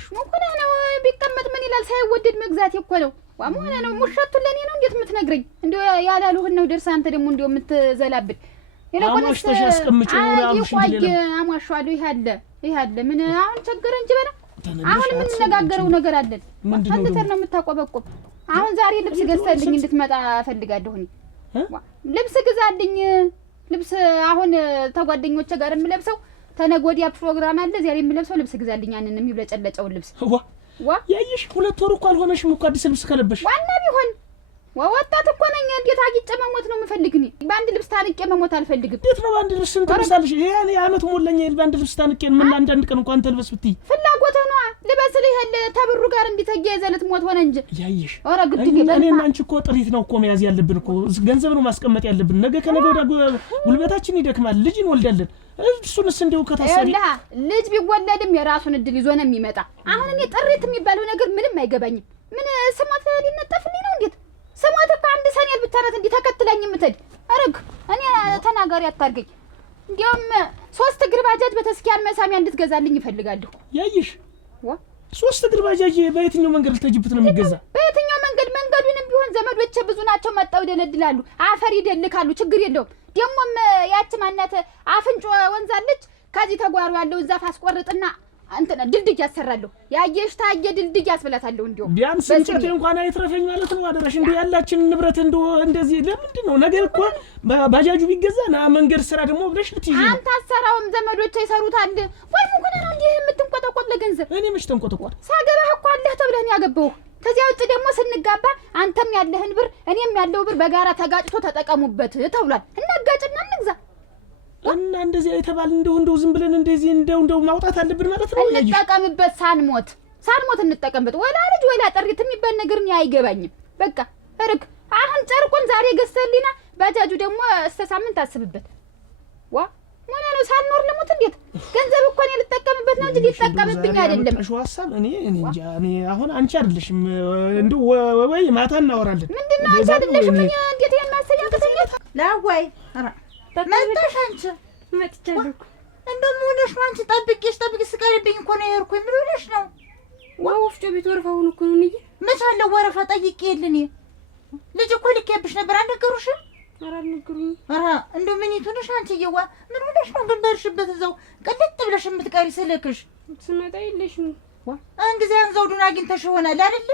ዋሽ ምን ሆነ ነው ቢቀመጥ ምን ይላል ሳይወደድ መግዛት እኮ ነው ምን ሆነ ነው ሙሸቱን ለኔ ነው እንዴት የምትነግረኝ እንደው ያላሉህን ነው ደርሳ አንተ ደግሞ እንደው የምትዘላብድ ይልቁንስ ተሻስቀምጪ ነው ያልሽ እንጂ ሌላ አሟሻለሁ ይሄ አለ ምን አሁን ቸገረ እንጂ በላ አሁን ምን ነገራገረው ነገር አለን አንተ ነው የምታቆበቆብ አሁን ዛሬ ልብስ ገዝተልኝ እንድትመጣ ፈልጋለሁ እኔ ልብስ ግዛልኝ ልብስ አሁን ተጓደኞቼ ጋር የምለብሰው ተነጎዲያ ፕሮግራም አለ ዛሬ የምለብሰው ልብስ ግዛልኝ ያንን የሚብለጨለጨው ልብስ ዋ ያይሽ 2 ወር እኮ አልሆነሽም እኮ አዲስ ልብስ ከለበሽ ዋና ቢሆን ወጣት እኮ ነኝ እንዴት አግጬ መሞት ነው የምፈልግኝ በአንድ ልብስ ታንቄ መሞት አልፈልግም እንዴት ነው በአንድ ልብስ እንትምሳልሽ ይሄ እኔ አመት ሞላኝ በአንድ ልብስ ታንቄ ምን አንድ ቀን እንኳን ተልበስ ብትይ ፍላጎት ነው ልበስልህ ያለ ተብሩ ጋር እንዲተያይዘለት ሞት ሆነ እንጂ ያይሽ ኧረ ግድ ይበል እኔና አንቺ እኮ ጥሪት ነው እኮ መያዝ ያለብን እኮ ገንዘብ ነው ማስቀመጥ ያለብን ነገ ከነገ ወዲያ ጉልበታችን ይደክማል ልጅ እንወልዳለን እሱንስ እንደው ከታሰቢ ልጅ ቢወለድም የራሱን እድል ይዞ ነው የሚመጣ አሁን እኔ ጥሪት የሚባለው ነገር ምንም አይገባኝም ምን ስሞት ሊነጠፍልኝ ነው እንዴት ስሞት እኮ አንድ ሰኔል ብታረት እንዲ ተከትለኝ የምትሄድ አረግ እኔ ተናጋሪ አታርገኝ እንዲያውም 3 እግር ባጃጅ በተስኪያን መሳሚያ እንድትገዛልኝ ይፈልጋለሁ ያይሽ 3 እግር ባጃጅ በየትኛው መንገድ ልትጅብት ነው የሚገዛ በየትኛው መንገዱንም ቢሆን ዘመዶቼ ብዙ ናቸው መጣው ደነድላሉ አፈር ይደልካሉ ችግር የለውም ደሞም ያቺ ማናት አፍንጮ ወንዛለች ከዚህ ተጓሩ ያለው ዛፍ አስቆርጥና አንተ ድልድይ ያሰራለሁ ያየሽ ታየ ድልድይ ያስበላታለሁ እንዴው ቢያንስ እንጨት እንኳን አይትረፈኝ ማለት ነው አደረሽ እንዴ ያላችን ንብረት እንደው እንደዚህ ለምንድን ነው ነገር እኮ ባጃጁ ቢገዛና መንገድ ስራ ደግሞ ብለሽ ልትይጂ አንተ አሰራውም ዘመዶቼ ይሰሩታል ወይ ምን ነው እንዴ የምትንቆጠቆጥ ለገንዘብ እኔ መች ተንቆጠቆጥ ሳገባህ እኮ አለህ ተብለህ ነው ያገባው ከዚያ ውጭ ደግሞ ስንጋባ አንተም ያለህን ብር እኔም ያለው ብር በጋራ ተጋጭቶ ተጠቀሙበት ተብሏል እናጋጭና እንግዛ እና እንደዚህ አይተባል እንደው ዝም ብለን እንደዚህ እንደው ማውጣት አለብን ማለት ነው እንጠቀምበት ሳንሞት እንጠቀምበት ወላ ልጅ ወላ ጥሪት የሚባል ነገር ነው አይገባኝም በቃ እርግ አሁን ጨርቁን ዛሬ ገዝተልኝና ባጃጁ ደግሞ እስከ ሳምንት አስብበት ዋ ምን ነው ሳልኖር ልሙት እንዴት ገንዘብ እኮ ነው ልጠቀምበት ነው እንጂ ሊጠቀምብኝ አይደለም እሺ ሐሳብ እኔ እንጃ እኔ አሁን አንቺ አይደለሽም እንደው ወይ ማታ እናወራለን ምንድነው አንቺ አይደለሽም እንዴት የማሰኛ ከተኛት ላዋይ መጣሽ አንቺ መጥቻለሁ እንደው ሆነሽ ነው አንቺ ጠብቂሽ ስቀርብኝ እኮ ነው የሄድኩኝ ምን ሆነሽ ነው ወፍጮ ቤት ወረፋውን እኮ ነው እንዴ መች አለ ወረፋ ጠይቄ የለኝ ልጅ እኮ ልኬብሽ ነበር አልነገሩሽም ኧረ አልነገሩኝ ኧረ እንደው ምን ይቱንሽ አንቺ እየዋ ምን ሆነሽ ነው ግን በርሽበት እዛው ቅልጥ ብለሽ የምትቀሪ ስልክሽ ስመጣ የለሽም አንጊዜ አንዘውዱን አግኝተሽ ይሆናል አይደል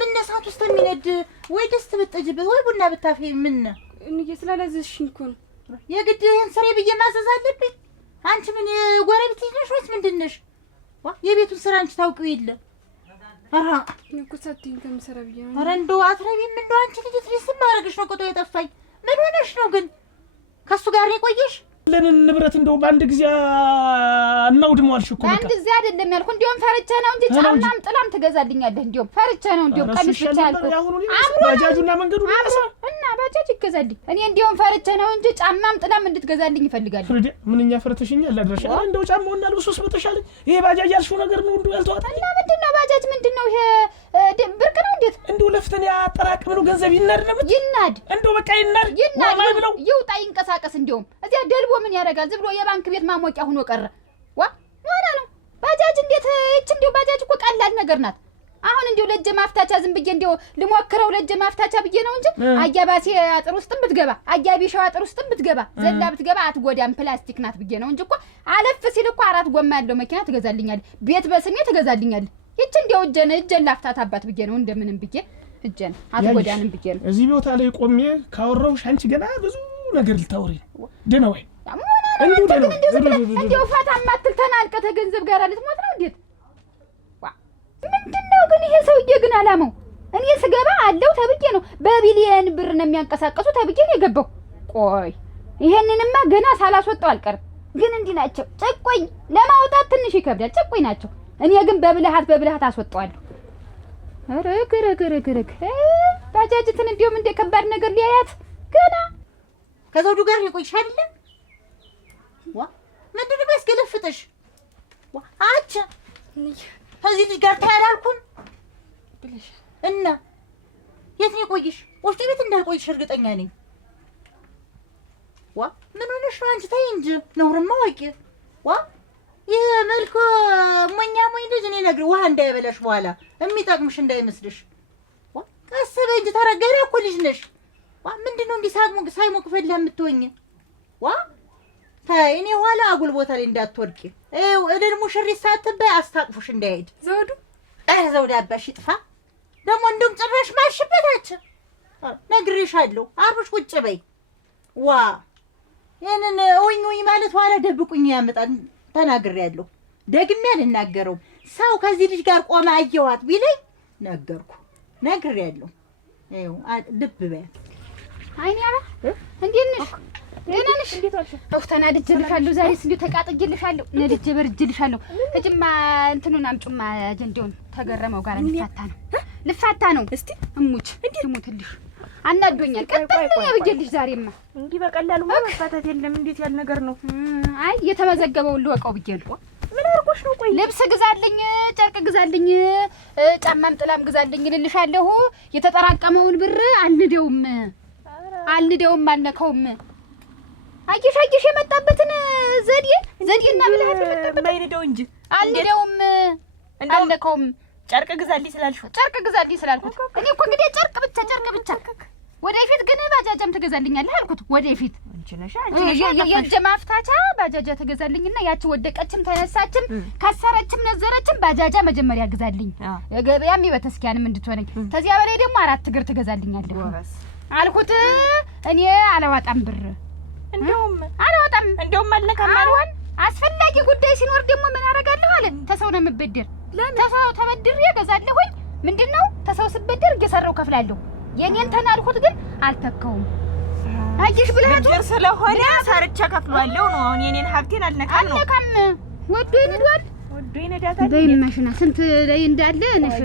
ምን ነሳት ውስጥ የሚነድ ወይ ደስ ብትጠጅበት ወይ ቡና ብታፊ ምን እንዴ ስላላዘዝሽኝ እኮ ነው የግድ ይሄን ስሬ ብዬ ማዘዝ አለብኝ አንቺ ምን ጎረቤት ነሽ ወይስ ምንድን ነሽ የቤቱን ስራ አንቺ ታውቂው የለ አራ እኮ ሰጥኝ ከምሰራ ብዬ ነው አረ እንደው አትረቢም እንደው አንቺ ልጅ ትሪስም ማረግሽ ነው ቆጦ የጠፋኝ ምን ሆነሽ ነው ግን ከሱ ጋር የቆየሽ ለምን ንብረት እንደው ባንድ ጊዜ እናውድመዋልሽ እኮ ባንድ ጊዜ አይደለም ያልኩ እንዲያውም ፈርቼ ነው እንጂ ጫማም ጥላም ትገዛልኛለህ እንዲያውም ፈርቼ ነው እንዲያውም ቀሚስ ብቻ ያልኩ ባጃጁና መንገዱ እና ባጃጅ ይገዛልኝ እኔ እንዲያውም ፈርቼ ነው እንጂ ጫማም ጥላም እንድትገዛልኝ ይፈልጋል ፍሬዴ ምንኛ ፈርተሽኛል አድራሽ እንደው ጫማውና ልብሱስ በተሻለ ይሄ ባጃጅ ያልሽው ነገር ነው እንደው ያልተዋጣ እና ምንድነው ባጃጅ ምንድነው ይሄ ብርቅ ነው እንዴት እንደው ለፍተን ያጠራቅም ነው ገንዘብ ይናድ ነው ይናድ እንደው በቃ ይናድ ይውጣ ይንቀሳቀስ እንዲያውም እዚያ ደልቦ ምን ያደርጋል ዝም ብሎ የባንክ ቤት ማሞቂያ ሆኖ ቀረ ሆነ ነው ባጃጅ እንዴት እቺ እንደው ባጃጅ እኮ ቀላል ነገር ናት አሁን እንደው ለጀ ማፍታቻ ዝም ብዬ እንደው ልሞክረው ለጀ ማፍታቻ ብዬ ነው እንጂ አያባሲ አጥር ውስጥም ብትገባ አያቢሻው አጥር ውስጥም ብትገባ ዘላ ብትገባ አትጎዳም ፕላስቲክ ናት ብዬ ነው እንጂ እኮ አለፍ ሲል እኮ 4 ጎማ ያለው መኪና ትገዛልኛል ቤት በስሜ ትገዛልኛል እቺ እንደው እጀን ላፍታታባት ብዬ ነው እንደምንም ብዬ እጀን አትጎዳንም ብዬ ነው እዚህ ቦታ ላይ ቆሜ ካወራሁሽ አንቺ ገና ብዙ ነገር ልታወሪ ደህና ወይ እንደው ፈታ ማትል ተናልቀተ ገንዘብ ጋር ልትሞት ነው እንዴት ምንድነው ግን ይሄ ሰውዬ ግን አላማው እኔ ስገባ አለው ተብዬ ነው በቢሊየን ብር ነው የሚያንቀሳቀሱ ተብዬ ነው የገባው ቆይ ይሄንንማ ገና ሳላስወጣው አልቀርም ግን እንዲህ ናቸው ጨቆኝ ለማውጣት ትንሽ ይከብዳል ጨቆኝ ናቸው እኔ ግን በብልሃት አስወጣዋለሁ ረግረግረግረግ ባጃጅትን እንዲያውም እንደ ከባድ ነገር ሊያያት ገና ከዘውዱ ጋር ይቆይሽ አይደለ ምንድነው ያስገለፍጥሽ አቻ ከዚህ ልጅ ጋር ታያላልኩን ብለሽ እና የት ነው የቆይሽ ወፍጮ ቤት እንዳልቆይሽ እርግጠኛ ነኝ ምን ሆነሽ ነው አንቺ ተይ እንጂ ነውርማ ወቂ ይሄ መልኩ ሞኛ ሞኝ ልጅ እኔ ነግሬ ውሃ እንዳይበላሽ በኋላ የሚጠቅምሽ እንዳይመስልሽ። ቀስ በይ እንጂ ተረጋጋ እኮ ልጅ ነሽ። ምንድነው እንዲህ ሳይሞቅ ፈላ የምትሆኝ? ታይ እኔ ኋላ አጉል ቦታ ላይ እንዳትወድቂ። እድል ሙሽሪት ሳትበይ አስታቅፉሽ እንዳይሄድ ዘውዱ። ዘውዱ አባሽ ይጥፋ ደግሞ እንደውም ጭራሽ ማሽበታችን ነግሬሻለሁ። አርፈሽ ቁጭ በይ። ያንን ወይ ማለት ኋላ ደብቁኝ ያመጣል። ተናግሬያለሁ፣ ደግሜ አልናገረውም። ሰው ከዚህ ልጅ ጋር ቆማ አየዋት ቢለኝ ነግሬያለሁ። ልብ በይ። አይኔ አባ እንዴት ነሽ? ደህና ነሽ? ተናድጄልሻለሁ። ዛሬስ እንዲሁ ተቃጥጌልሻለሁ። ነድጄ በርጄልሻለሁ። እጅማ እንትኑን አምጪማ አጀንዳውን ተገረመው ጋር ልፋታ ነው። እስቲ እሙች ልሙትልሽ አናዶኛል። ቀጥታ ያብጀልሽ ዛሬማ እንዲህ በቀላሉ መፋታት የለም። እንዴት ያለ ነገር ነው? አይ የተመዘገበውን ልወቀው ብዬ ነው። ምን አርጎሽ ነው? ቆይ ልብስ ግዛልኝ፣ ጨርቅ ግዛልኝ፣ ጫማም ጥላም ግዛልኝ ልልሻለሁ። የተጠራቀመውን ብር አልንደውም አልነካውም። አየሽ የመጣበትን ዘዴና ብልሃት የመጣበት ማይነደው እንጂ አልንደውም አልነካውም። ጨርቅ ግዛልኝ ስላልኩት እኔ እኮ እንግዲህ ጨርቅ ብቻ ወደፊት ግን ባጃጃም ትገዛልኛለህ አልኩት። ወደፊት የእጅ ማፍታቻ ባጃጃ ትገዛልኝና ያቺ ወደቀችም ተነሳችም ከሰረችም ነዘረችም ባጃጃ መጀመሪያ ግዛልኝ፣ ገበያም በተስኪያንም እንድትሆነኝ። ከዚያ በላይ ደግሞ 4 እግር ትገዛልኛለህ አልኩት። እኔ አላዋጣም ብር አላዋጣም አልነካም አልሆን። አስፈላጊ ጉዳይ ሲኖር ደግሞ ምን አደርጋለሁ አለ። ተሰው ነው የምበደር። ተሰው ተበድሬ እገዛለሁኝ። ምንድነው ተሰው ስበደር እየሰራው ከፍላለሁ። የኔን ተናልኩት ግን አልተካውም። አየሽ ብለሃት ስለሆነ ሰርቼ ከፍላለሁ ነው። አሁን የኔን ሀብቴን አልነካም ነው። ወዶ ይነዳታል። በይማሽና ስንት ላይ እንዳለ ነሽ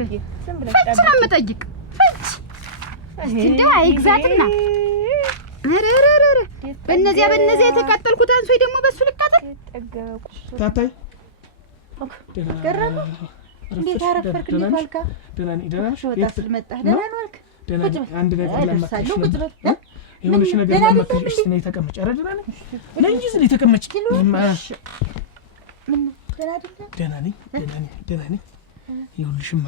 ፈጭ ነው የምጠይቅ። ፈጭ እስቲ እንደው አይግዛትና በእነዚያ የተቃጠልኩት አንሶ ደግሞ በሱ ልቃጠል። ታታይ ገረሙ እንዴት አረፈርክ? እንዴት ዋልካ? ደህና ነኝ። ደህና ነሽ? ወጣ ስለመጣህ ደህና ነው አልክ? አንድ ነገር ለማከሽ የሆነሽ ነገር ለማከሽ እስቲ ነይ ተቀመጭ። ኧረ ደህና ነኝ ነኝ እንጂ እዚህ ተቀመጭ። ምን ደህና አይደለም? ደህና ነኝ። ይኸውልሽማ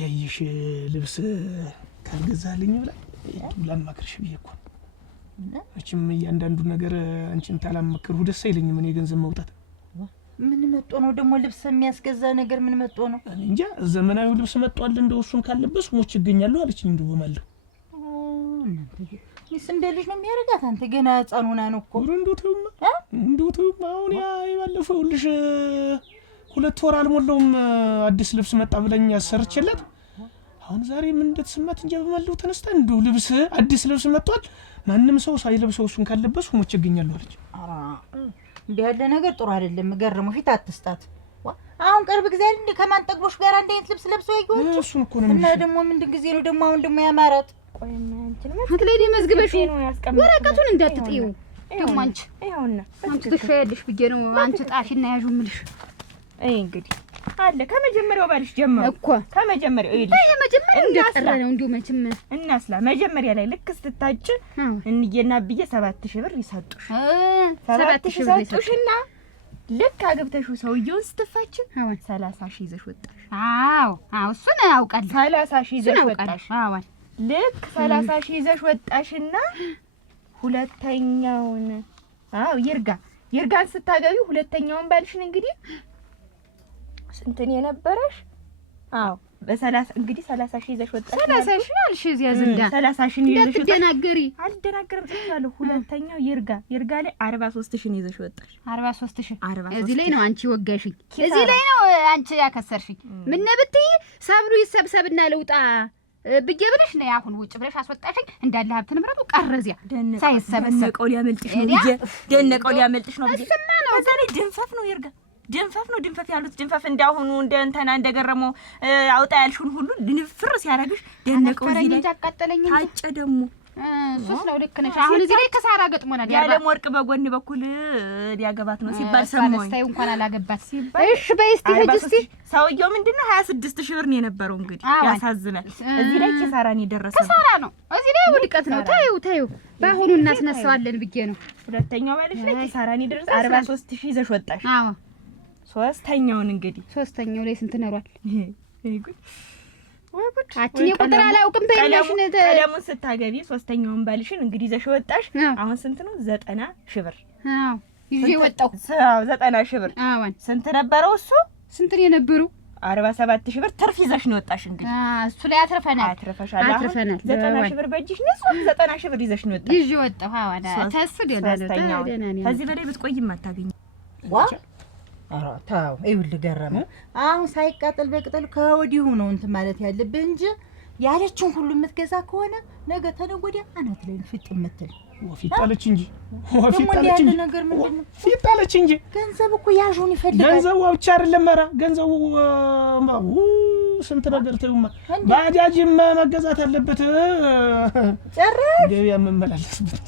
ያየሽ ልብስ ካልገዛልኝ ብላ ላማክርሽ ብዬሽ እኮ ነው። እቺም እያንዳንዱ ነገር አንቺን ታላማክርሁ ደስ አይለኝም። እኔ ገንዘብ መውጣት ምን መጥቶ ነው ደግሞ ልብስ የሚያስገዛ ነገር ምን መጥቶ ነው? እንጃ ዘመናዊ ልብስ መጥቷል። እንደው እሱን ካለበስ ሞች ይገኛሉ አለችኝ። እንደው በማለሁ እንደ ልጅ ነው የሚያደርጋት። አንተ ገና ህፃኑና ነው እኮ። እንደው ተውማ አሁን ያ የባለፈው ልጅ 2 ወር አልሞላውም አዲስ ልብስ መጣ ብለኝ ያሰርችላት። አሁን ዛሬ ምን እንደተሰማት እንጃ በማለሁ ተነስታ እንደው ልብስ አዲስ ልብስ መጥቷል ማንም ሰው ሳይለብሰው እሱን ካለበስ ሞች ይገኛሉ አለች። እንዲህ ያለ ነገር ጥሩ አይደለም። ገረሙ ፊት አትስጣት። አሁን ቅርብ ጊዜ አይደል እንደ ከማን ጠግቦሽ ጋር አንድ አይነት ልብስ ለብሰው ያዩት እሱን እኮ ነው። እና ደግሞ ምንድን ጊዜ ነው ደግሞ አሁን ደግሞ ያማራት? ቆይና እንትን አትለይ መዝግበሽ ወረቀቱን እንዳትጥዩ ደግሞ አንቺ ይኸውና አንቺ ትሻያለሽ ብዬ ነው አንቺ ጣፊና ያዡ ምልሽ። እንግዲህ አለ ከመጀመሪያው ባልሽ ጀመረ እኮ ከመጀመሪያው እንደቀረ ነው እንዴ መቼም እናስላ መጀመሪያ ላይ ልክ ስትታጭ እንየና ብዬ 7000 ብር ይሰጡሽ 7000 ብር ይሰጡሽና ልክ አገብተሽው ሰውየውን ስትፋች 30000 ይዘሽ ወጣሽ። አዎ እሱን አውቃለሁ። 30000 ይዘሽ ወጣሽ። አዎ ልክ 30000 ይዘሽ ወጣሽና ሁለተኛውን ይርጋን ስታገቢ ሁለተኛውን ባልሽን እንግዲህ ስንትን የነበረሽ? በ30 እንግዲህ 30000 ይዘሽ ወጣሽ። 30000 አልሽ እዚያ ዝንዳ 30000 ይዘሽ ወጣሽ። እንዳትደናገሪ። አልደናገርም ትችላለህ። ሁለተኛው ይርጋ ላይ 43000 ይዘሽ ወጣሽ። 43000 እዚህ ላይ ነው አንቺ ወጋሽኝ። እዚህ ላይ ነው አንቺ ያከሰርሽኝ። ምን ብትይ ሰብሉ ይሰብሰብና ልውጣ ብዬ ብለሽ ነው አሁን ውጭ ብለሽ አስወጣሽኝ። እንዳለ ሀብት ንብረቱ ቀረዚያ ሳይሰበሰብ ደነቀው ሊያመልጥሽ ነው ብዬ ደነቀው ሊያመልጥሽ ነው ብዬ ከዛ ላይ ድንፈፍ ነው ይርጋ ድንፈፍ ያሉት ድንፈፍ እንዳሁኑ እንደ እንተና እንደገረመው አውጣ ያልሽውን ሁሉ ልንፍር ሲያረግሽ ደነቀው እዚህ ላይ ታጨ ደግሞ እሱስ ነው ልክ ነሽ። አሁን እዚህ ላይ ከሳራ ገጥሞናል። ያለም ወርቅ በጎን በኩል ሊያገባት ነው ሲባል ሰሞን ሳይ እንኳን አላገባት ሲባል እሺ በይ እስቲ ሂጂ እስቲ። ሰውየው ምንድነው 26 ሺህ ብር ነው የነበረው። እንግዲህ ያሳዝናል። እዚህ ላይ ኪሳራን የደረሰው ኪሳራ ነው። እዚህ ላይ ውድቀት ነው። ታዩ በአሁኑ እናስነሳዋለን ብዬ ነው። ሁለተኛው ባልሽ ላይ ኪሳራን የደረሰው 43 ሺህ ይዘሽ ወጣሽ። አዎ ሶስተኛውን እንግዲህ ሶስተኛው ላይ ስንት ነሯል? ይሄ ጉድ ወይ ጉድ! አቺ ቁጥር አላውቅም። በእናትሽ ቀለሙን ስታገቢ ሶስተኛውን ባልሽን እንግዲህ ይዘሽ ወጣሽ። አሁን ስንት ነው? 90 ሺህ ብር። አዎ ይዤ ወጣሁ። አዎ 90 ሺህ ብር። አዎን ስንት ነበረው እሱ? ስንት ነው የነበረው? 47 ሺህ ብር ትርፍ ይዘሽ ነው ወጣሽ። እንግዲህ እሱ ላይ አትርፈናል። 90 ሺህ ብር በእጅሽ ነው። 90 ሺህ ብር ይዘሽ ነው ወጣሽ። ይዤ ወጣሁ። አዎን ተስ ደህና ነው። ከዚህ በላይ ብትቆይም አታገኝ። ዋ ኧረ ተው ይኸውልህ ገረመ፣ አሁን ሳይቃጠል በቅጠል ከወዲሁ ነው እንትን ማለት ያለብህ እንጂ ያለችን ሁሉ የምትገዛ ከሆነ ነገ ተነገ ወዲያ አናት ላይ ፍጥ የምትል ወፊት አለች እንጂ ወፊት አለች እንጂ ነገር ምንድን ነው? ፊት አለች እንጂ ገንዘብ እኮ ያዡን ይፈልጋል። ገንዘቡ ብቻ አይደለም። ኧረ ገንዘቡ ስንት ነገር ተይውማ። ባጃጅም መገዛት አለበት። ጭራሽ ገበያ መመላለስበት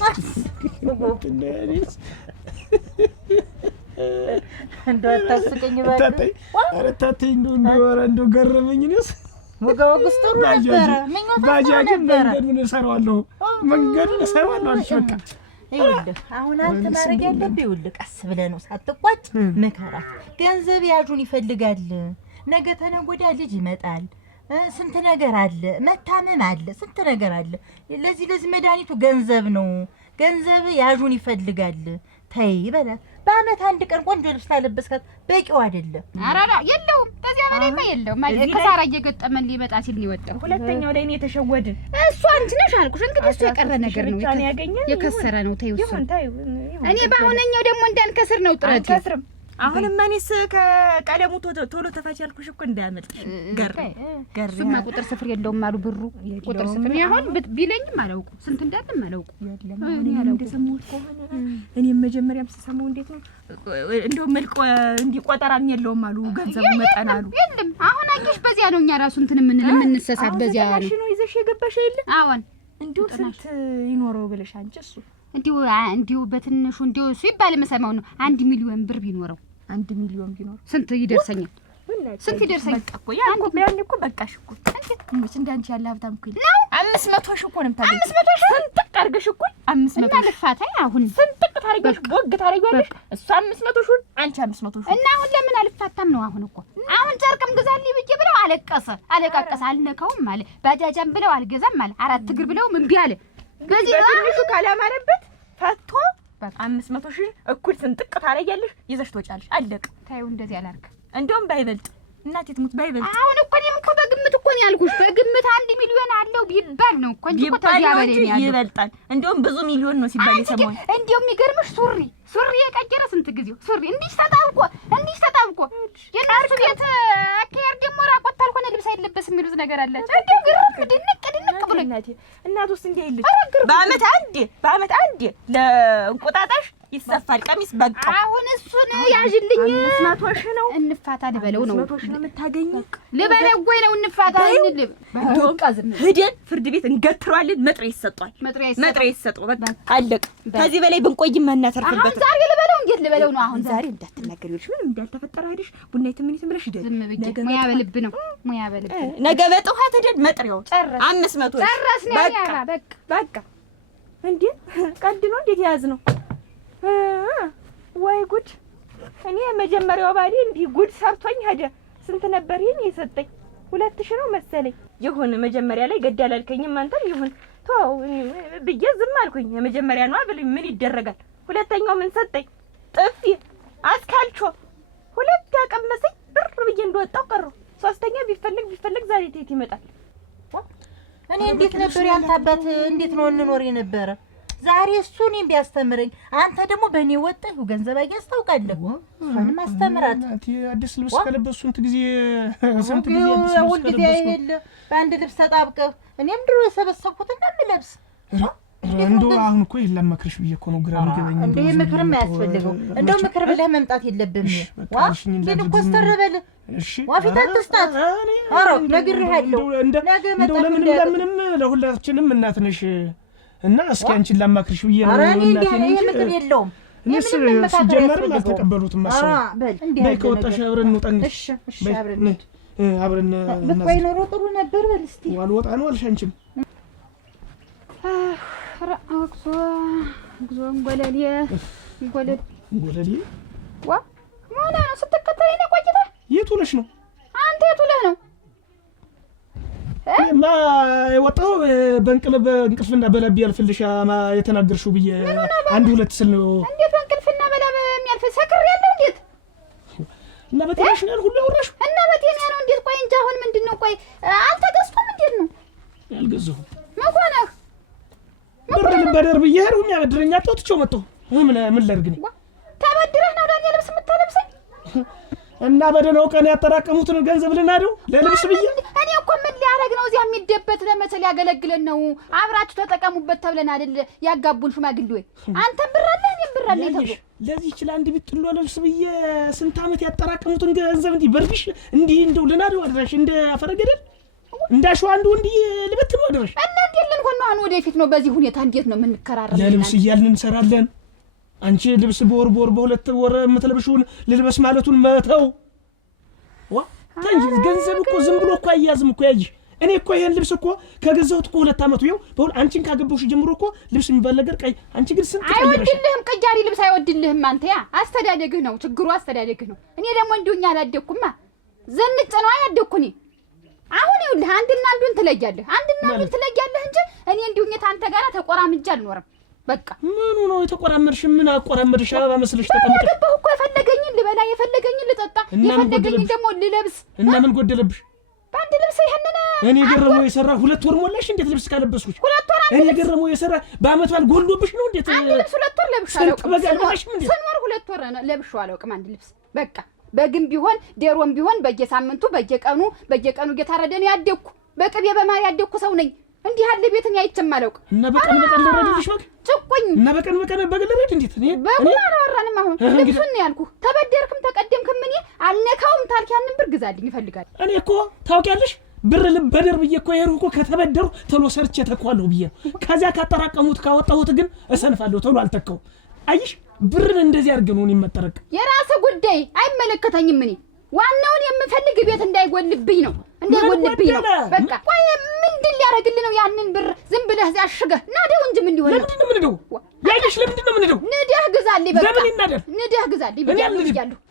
እንደው አታስቀኝ እባክህ። ኧረ ታተይ እንደው ገረመኝ። እኔስ ወጋውስ ጥሩ ነበረ። ባጃጅም መንገዱን እሰራዋለሁ አልሽ። በቃ ይኸውልህ አሁን አንተ ማድረግ ያለብህ ይኸውልህ ቀስ ብለህ ነው ሳትቋጭ መከራት። ገንዘብ ያዡን ይፈልጋል። ነገ ተነገ ወዲያ ልጅ ይመጣል። ስንት ነገር አለ፣ መታመም አለ፣ ስንት ነገር አለ። ለዚህ መድኃኒቱ ገንዘብ ነው። ገንዘብ ያዡን ይፈልጋል። ተይ በላት። በአመት አንድ ቀን ቆንጆ ልብስ ታለበስካት በቂው አይደለም። አራራ የለውም፣ ከዚያ በላይማ የለውም። ከሳራ እየገጠመን ሊመጣ ሲል ነው የወጣው። ሁለተኛው ላይ ነው የተሸወድን። እሱ አንቺ ነሽ አልኩሽ። እንግዲህ እሱ የቀረ ነገር ነው፣ የከሰረ ነው። ተይው እሱ። እኔ በአሁነኛው ደግሞ እንዳንከስር ነው ጥረት። አሁንም እኔስ ከቀለሙ ቶሎ ተፋች ያልኩሽ እኮ እንዳያመልጥሽ። እሱማ ቁጥር ስፍር የለውም አሉ ብሩ ቁጥር ስፍር። እኔ አሁን ቢለኝም አላውቁም ስንት እንዳለም አላውቁም። እንደሰማሁት ከሆነ እኔም መጀመሪያም ስሰማው እንዴት ነው እንደው መልቆ እንዲቆጠራም የለውም አሉ ገንዘቡ መጠን አሉ። የለም አሁን አየሽ፣ በዚያ ነው እኛ ራሱ እንትን የምንሰሳት በዚያ ነው ይዘሽ የገባሽ የለ። አዎን እንደው ስንት ይኖረው ብለሽ አንቺ እሱ እንዲሁ በትንሹ እንዲሁ እሱ ይባል የምሰማው ነው 1 ሚሊዮን ብር ቢኖረው 1 ሚሊዮን ቢኖር ስንት ይደርሰኛል? ስንት ይደርሰኛል? እኮ ያን እኮ በቃሽ እኮ እንዴት እንዳንቺ ያለ ሀብታም እኮ ነው። 500 ሺህ እኮ ነው የምታገኝ። 500 ሺህ ስንጥቅ አድርገሽ እኮ 500 እና ልፋታይ አሁን ስንጥቅ ታደርጊያለሽ፣ ወግ ታደርጊያለሽ። እሱ 500 ሺህ አንቺ 500 ሺህ እና አሁን ለምን አልፋታም ነው አሁን እኮ አሁን ጨርቅም ግዛልኝ ብዬ ብለው አለቃቀሰ አልነካውም አለ። ባጃጃም ብለው አልገዛም አለ። 4 እግር ብለው እምቢ አለ። በዚህ ትንሹ ካላማረበት ፈቶ 500 ሺህ እኩል ስንጥቅ ታረጊያለሽ፣ ይዘሽ ትወጫለሽ። አለቀ። ታዩ እንደዚህ አላርክ። እንደውም ባይበልጥ እናቴ ትሙት ባይበልጥ። አሁን እኮ እኔም እኮ በግምት እኮ ነው ያልኩሽ። በግምት 1 ሚሊዮን አለው ቢባል ነው እኮ እንጂ እኮ ታዲያ በላይ ነው ይበልጣል። እንደውም ብዙ ሚሊዮን ነው ሲባል የሰማው። እንደውም የሚገርምሽ ሱሪ የቀየረ ስንት ጊዜው ሱሪ እንዲህ ተጣብቆ የእነሱ ቤት አካሄድ ደግሞ ራቆት አልሆነ ልብስ አይለበስ የሚሉት ነገር አላቸው። እንደው ግርም ድንቅ ብሎ እናት ውስጥ እንዲህ አይልም። በአመት አንዴ ለእንቁጣጣሽ ይሰፋል ቀሚስ። በቃ አሁን እሱን ያዥልኝ 500 ሺህ ነው። እንፋታ ልበለው ነው 500 ሺህ ነው የምታገኘው። ልበለው ወይ ነው እንፋታ እንልብ። ሄደን ፍርድ ቤት እንገትረዋለን። መጥሪያ ይሰጧል። መጥሪያ ይሰጠው። በቃ አለቀ። ከዚህ በላይ ብንቆይም እናተርፍበት። አሁን ዛሬ ልበለው እንዴት ልበለው ነው? አሁን ዛሬ እንዳትናገሪልሽ ምንም እንዳልተፈጠረ ሄደሽ ቡና የትምኒት ብለሽ ሂደሽ ነገ ሙያ በልብ ነው ሙያ በልብ ነገ በጠዋት ሄደን መጥሪያው 500 ጨረስን። በቃ እንዴ ቀድ ነው እንዴት ያዝ ነው? ወይ ጉድ! እኔ መጀመሪያው ባሌ እንዲህ ጉድ ሰርቶኝ ሄደ። ስንት ነበር ይሄን የሰጠኝ? 2000 ነው መሰለኝ። ይሁን መጀመሪያ ላይ ገዳል አልከኝም አንተም ይሁን ተው ብዬ ዝም አልኩኝ። የመጀመሪያ ነው አብልኝ ምን ይደረጋል። ሁለተኛው ምን ሰጠኝ? ጥፊ አስካልቾ 2 ያቀመሰኝ ብር ብዬ እንደወጣው ቀረው። ሶስተኛ ቢፈልግ ዛሬ ትሄድ ይመጣል። እኔ እንዴት ነበር ያንተ አባት እንዴት ነው እንኖር የነበረ? ዛሬ እሱ እኔን ቢያስተምረኝ አንተ ደግሞ በእኔ ወጣሁ ገንዘብ አያስታውቃለህ። እሱንም አስተምራት። አዲስ ልብስ ከለበሱ ስንት ጊዜ አዲስ ልብስ ከለበሱ በአንድ ልብስ ተጣብቀህ እኔም ድሮ የሰበሰብኩትና የምለብስ እንደው አሁን እኮ የለም መክርሽ ብዬ እኮ ነው ግራ የሚገባኝ። እንደው ምክርም አያስፈልገው። እንደው ምክር ብለህ መምጣት የለብህም። ግን እኮ ስተረበል ዋፊት አትስጣት። ኧረ ነግሬሃለሁ። ነገ መጣ ለምንም ለሁላችንም እናት ነሽ። እና እስኪ አንቺን ላማክርሽ ብዬ ነው እናቴ ነው እንጂ ምንም የለውም። እኔስ ሲጀመርም አልተቀበሉትም ማሰብ በይ ከወጣሽ አብረን እንውጣ እንጂ እሺ አብረን ብትቆይ ኖሮ ጥሩ ነበር። በል እስቲ ዋልወጣ ነው አልሽ አንቺም ጉዞ እንጎለሌ ዋ ሞና ነው ስትከተለኝ ነው ቆይታ። የት ውለሽ ነው አንተ? የት ውለህ ነው? ማ የወጣው በእንቅልፍና በላብ ያልፍልሽ የተናገርሽው ብዬ አንድ ሁለት ስል ነው። እንዴት በእንቅልፍና በላብ የሚያልፍ ሰክር ያለው እንዴት? እና በጤናሽ ነው ሁሉ ያወራሽ? እና በጤና ነው እንዴት? ቆይ እንጂ አሁን ምንድነው? ቆይ አልተገዝቶም እንዴት ነው? ያልገዛሁ መኮነህ ብር ልበደር ብዬ ነው የሚያበድረኝ አጥቶትቸው መጥቶ ምን ላድርግ ነው? ተበድረህ ነው ዳንኤል ልብስ የምታለብሰኝ? እና በደህናው ቀን ያጠራቀሙትን ገንዘብ ልናደው ለልብስ ብዬ እኔ እኮ ምን ሊያደርግ ነው እዚያ የሚደበት ለመሰል ያገለግለን ነው። አብራችሁ ተጠቀሙበት ተብለን አይደል ያጋቡን ሽማግሌ። አንተ ብር አለህ እኔም ብር አለኝ ተብሎ ለዚህ ይችላል አንድ ቢጥሎ ልብስ ብዬ ስንት ዓመት ያጠራቀሙትን ገንዘብ እንዲህ በርግሽ እንዲህ እንደው ልናደው አድራሽ እንደ አፈረገደል እንዳሽው አንዱ እንዲህ ልበት ነው አድራሽ። እና እንዴት ልንሆን ነው? አሁን ወደፊት ነው በዚህ ሁኔታ እንዴት ነው የምንከራረም? ለልብስ እያልን እንሰራለን። አንቺ ልብስ በወር በሁለት ወር የምትለብሽውን ልልበስ ማለቱን መተው ታንጂ ገንዘብ እኮ ዝም ብሎ እኮ አያዝም እኮ ያይሽ። እኔ እኮ ይሄን ልብስ እኮ ከገዛሁት እኮ 2 ዓመቱ ይኸው በሁሉ አንቺን ካገባሁሽ ጀምሮ እኮ ልብስ የሚባል ነገር ቀይ አንቺ ግን ስንት ቀይረሽ አይወድልህም። ቅያሪ ልብስ አይወድልህም። አንተ ያ አስተዳደግህ ነው ችግሩ፣ አስተዳደግህ ነው። እኔ ደግሞ እንዲሁኛ አላደኩማ ዘንጭ ነው ያደኩኝ። አሁን ይኸውልህ አንድና አንዱን ትለያለህ እንጂ እኔ እንዲሁኛ ታንተ ጋራ ተቆራምጃ አልኖርም። በቃ ምኑ ነው የተቆራመድሽ? ምን አቆራመድሽ? አበባ መስለሽ ተቀምጠሽ ገባሁ እኮ የፈለገኝን ልበላ የፈለገኝን ልጠጣ የፈለገኝን ደግሞ ልለብስ እና ምን ጎደለብሽ? በአንድ ልብስ ይሄንን እኔ ገረመው የሰራ 2 ወር ሞላሽ እንዴት ልብስ ካለበስኩሽ? 2 ወር እኔ ገረመው የሰራ በአመት ባል ጎልዶብሽ ነው እንዴት? አንድ ልብስ 2 ወር ለብሻለሁ። ስንወር 2 ወር ለብሻው አላውቅም አንድ ልብስ በቃ በግም ቢሆን ዴሮም ቢሆን በየሳምንቱ በየቀኑ እየታረደ ነው ያደኩ። በቅቤ በማር ያደኩ ሰው ነኝ። እንዲህ ያለ ቤትን አይቼም አላውቅም። እና በቀን ለረድልሽ በቃ ጭቁኝ እና በቀን በገለረድ እንዴት እኔ አላወራንም። አሁን ልብሱን ነው ያልኩህ። ተበደርክም ተቀደምክም እኔ አልነካውም። ታልክ ያንን ብር ግዛልኝ ይፈልጋል። እኔ እኮ ታውቂያለሽ ብር ልበደር ብዬ እኮ የሄድኩ እኮ ከተበደሩ ቶሎ ሰርቼ ተኳለሁ ብዬ ነው። ከዚያ ካጠራቀሙት ካወጣሁት ግን እሰንፋለሁ ቶሎ አልተካውም። አይሽ ብርን እንደዚህ አድርገን ነው የሚመጠረቅ። የራስህ ጉዳይ አይመለከተኝም። እኔ ዋናውን የምፈልግ ቤት እንዳይጎልብኝ ነው በቃ ቆይ ምንድን ሊያደርግልህ ነው ያንን ብር? ዝም ብለህ ያሽገህ ናደው እንጂ ምን ሊሆን ነው? ለምንድን ነው የምንደው? ያይሽ ለምንድን ነው የምንደው? ንደህ ግዛልኝ በቃ ለምን ይናደር? ንደህ ግዛልኝ ብያለሁ።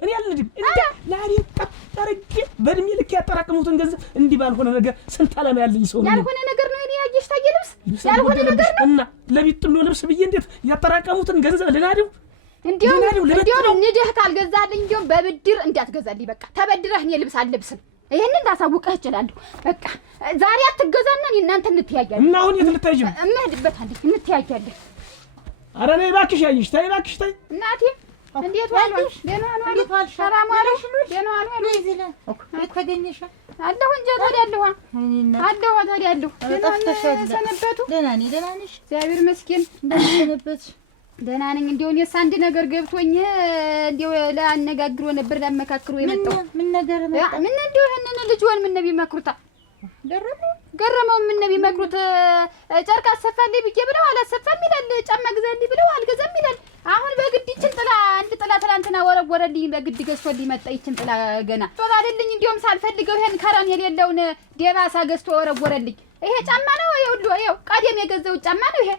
እኔ አልንድም እንዴ ላሪ ተጠረቂ በእድሜ ልክ ያጠራቀሙትን ገንዘብ እንዲህ ባልሆነ ነገር ስንት ዓላማ ያለኝ ሰው ነው። ያልሆነ ነገር ነው እኔ ያየሽ ታየ ልብስ ያልሆነ ነገር ነው እና ለቢጥሎ ልብስ ብዬ እንዴት ያጠራቀሙትን ገንዘብ ልናደው? እንዲያው ንደህ ካልገዛልኝ እንዲያው በብድር እንዳትገዛልኝ በቃ ተበድረህ እኔ ልብስ አልለብስም። ይሄንን ላሳውቅህ እችላለሁ። በቃ ዛሬ አትገዛና እናንተ እንተያያለን። እና አሁን የት ልትሄጂ ነው? እምሄድበት አንዴ እንተያያለን። ኧረ ነይ እባክሽ ያይሽ ተይ እባክሽ ተይ። እናቴ እንዴት ዋልሽ? ደህና ዋልሽ? ሰላም ዋልሽ? ደህና ዋልሽ? የት ተገኘሽ? አለሁ እንጂ ታዲያለሁ ሰነበቱ? ደህና ነኝ። ደህና ነሽ? እግዚአብሔር ይመስገን። እንደሰነበትሽ? ደህና ነኝ። እንደው እኔስ አንድ ነገር ገብቶኝ እንደው ላነጋግሮ ነበር ላመካክሮ የመጣው። ምን ነገር መጣ? ምን እንደው ይሄንን ልጅውን ምን ነብይ መክሩታ ገረመው ምን ነብይ መክሩት? ጨርቅ አሰፋልኝ ብዬ ብለው አላሰፋም ይላል። ጫማ ግዛልኝ ብለው አልገዛም ይላል። አሁን በግድ ይችን ጥላ አንድ ጥላ ትናንትና ወረወረልኝ። በግድ ገዝቶልኝ መጣ። ይችን ጥላ ገና ጦር አይደልኝ እንዲያውም ሳልፈልገው ይሄን ከረን የሌለውን ዴባሳ ገዝቶ ወረወረልኝ። ይሄ ጫማ ነው ይኸው ቀደም የገዛው ጫማ ነው ይሄ